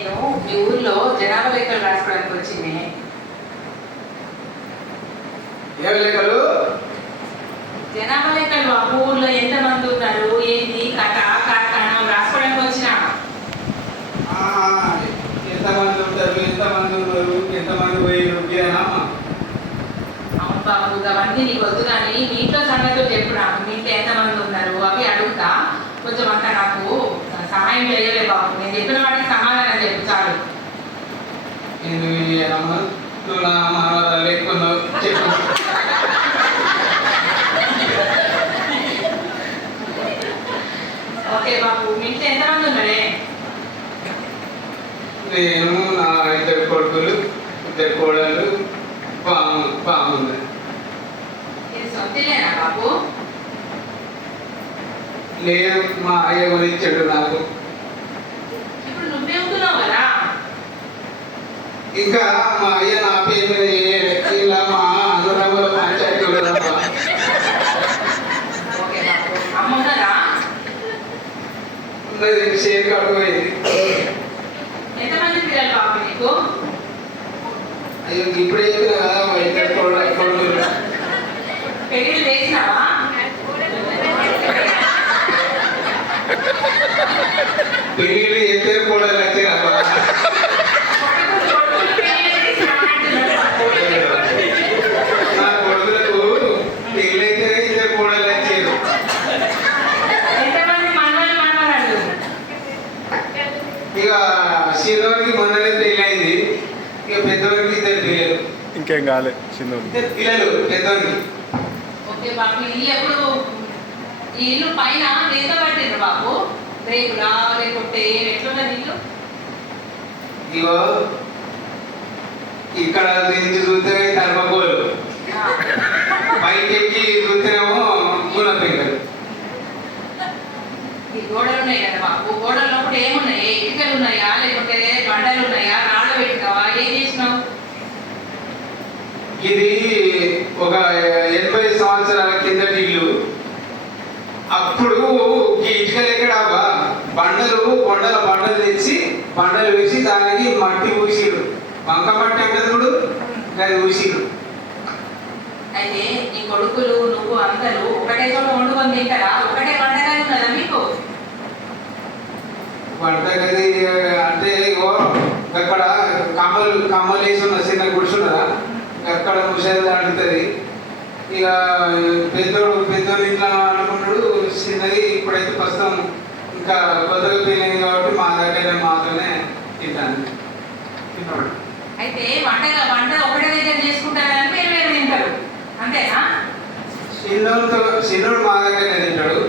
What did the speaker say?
నేను మీ ఊర్లో జనాభా లెక్కలు రాసుకోవడానికి వచ్చింది. ఏం లెక్కలు? జనాభా లెక్కలు బాబు. ఊర్లో ఎంతమంది ఉన్నారు, ఏంటి కథ కార్ఖానం రాసుకోవడానికి వచ్చిన. ఎంతమంది ఉంటారు, ఎంతమంది ఉన్నారు, ఎంతమంది పోయారు? అవును బాబు, అవన్నీ నీకు వద్దు కానీ మీ ఇంట్లో సంగతులు చెప్పు. నాకు మీ ఇంట్లో ఎంతమంది ఉన్నారు అవి అడుగుతా. కొంచెం అంతా నాకు సహాయం చేయలే బాబు. నేను చెప్పిన వాటికి సమాధానం చెప్పు చాలు. నువ్వు నా మనవరాలు ఎక్కున్నావు చెప్పు. ఓకే బాబు, మీ ఇంట్లో ఎంతమంది ఉన్నారే? నేను, నా 2 కొడుకులు, 2 కోడళ్ళు, పాము ఉంది. సొంతలేనా బాబు? లేదు, మా అయ్య గురించాడు నాకు. ఇప్పుడు నువ్వే ఉంటున్నావు కదా. ఇంకా మా అయ్య నా పేరు ఇలా మా అనురాముల పంచాయతీ కదమ్మా. అమ్మ ఉన్నదా? ఉన్నది, షేర్ కట్టుకోయింది. ఎంతమంది పిల్లలు బాబు నీకు? అయ్యో ఇప్పుడే చెప్పిన కదా, పెళ్ళిళ్ళు చేసినావా? పెళ్ళిళ్ళు ఎత్తే కూడా వచ్చారు. నా కొడుకులకు పెళ్ళైతే 2 కూడా వచ్చారు. ఎంతమంది మనవాళ్ళు మనవరాళ్ళు? ఇక చిన్నవాడికి మొన్ననే పెళ్ళైంది. ఇక పెద్దవాడికి 2 పిల్లలు. ఇంకేం కాలే చిన్న 2 పిల్లలు పెద్దవాడికి. ఓకే బాబు, ఇల్లు ఎప్పుడు ఈ ఇల్లు పైన ఎంత పట్టిండ్రు బాబు? రేపులా లేకుంటే ఎట్లున్నది ఇల్లు? ఇగో ఇక్కడ నుంచి చూస్తేనే కర్మకోలు, పైకెక్కి చూస్తేనేమో గుణపెంకలు. ఈ గోడలు ఉన్నాయి కదా బాబు, గోడల్లో కూడా ఏమున్నాయి? ఇటుకలు ఉన్నాయా లేకుంటే బండలు ఉన్నాయా? రాళ్ళు పెట్టినావా? ఏం చేసినావు? ఇది ఒక 80 సంవత్సరాల కిందటి ఇల్లు. అప్పుడు ఈ ఇటుకలు ఎక్కడాబా, బండలు తెచ్చి బండలు వేసి దానికి మట్టి ఊసిరు. వంక మట్టి అంటే చూడు, అది ఊసిరు. అయితే నీ కొడుకులు నువ్వు అందరూ ఒకటే చోట వండుకొని తింటారా? ఒకటే వంటకాలు ఉన్నదా మీకు? వంటగది అంటే ఇగో అక్కడ కమ్మలు వేసి ఉన్న చిన్న గుడిసున్నదా, అక్కడ ముసలి ఆడుతుంది. ఇక పెద్దోడు ఇంట్లో అనుకున్నాడు. చిన్నది ఇప్పుడైతే ప్రస్తుతం ఇంకా కొత్తగా పెళ్ళింది కాబట్టి మా దగ్గర మాత్రమే తింటాను. అయితే వంట ఒకటే దగ్గర చేసుకుంటారని వేరు వేరు తింటారు అంతేనా? చిన్నోడు మా దగ్గరనే తింటాడు.